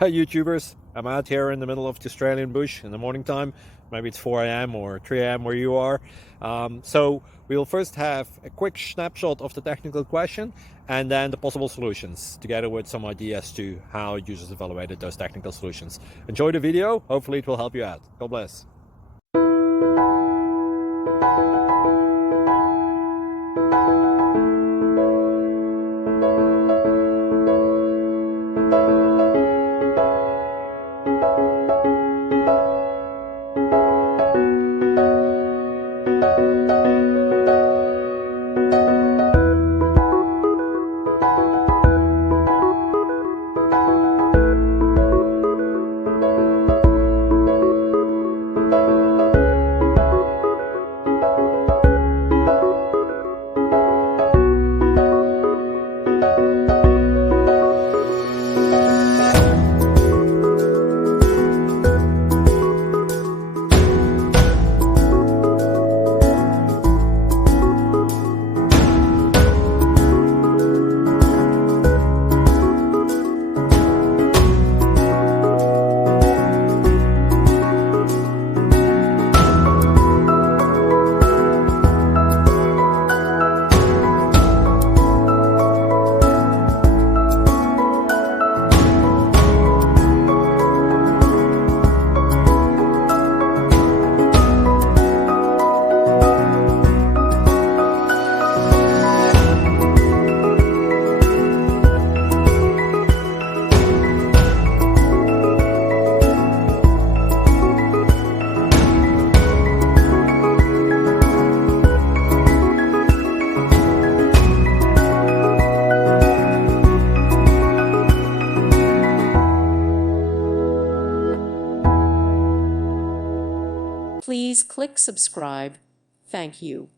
Hi YouTubers, I'm out here in the middle of the Australian bush in the morning time. Maybe it's 4 a.m. or 3 a.m. where you are. So we'll first have a quick snapshot of the technical question and then the possible solutions, together with some ideas to how users evaluated those technical solutions. Enjoy the video, hopefully it will help you out. God bless. Please click subscribe. Thank you.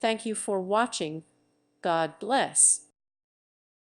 Thank you for watching. God bless.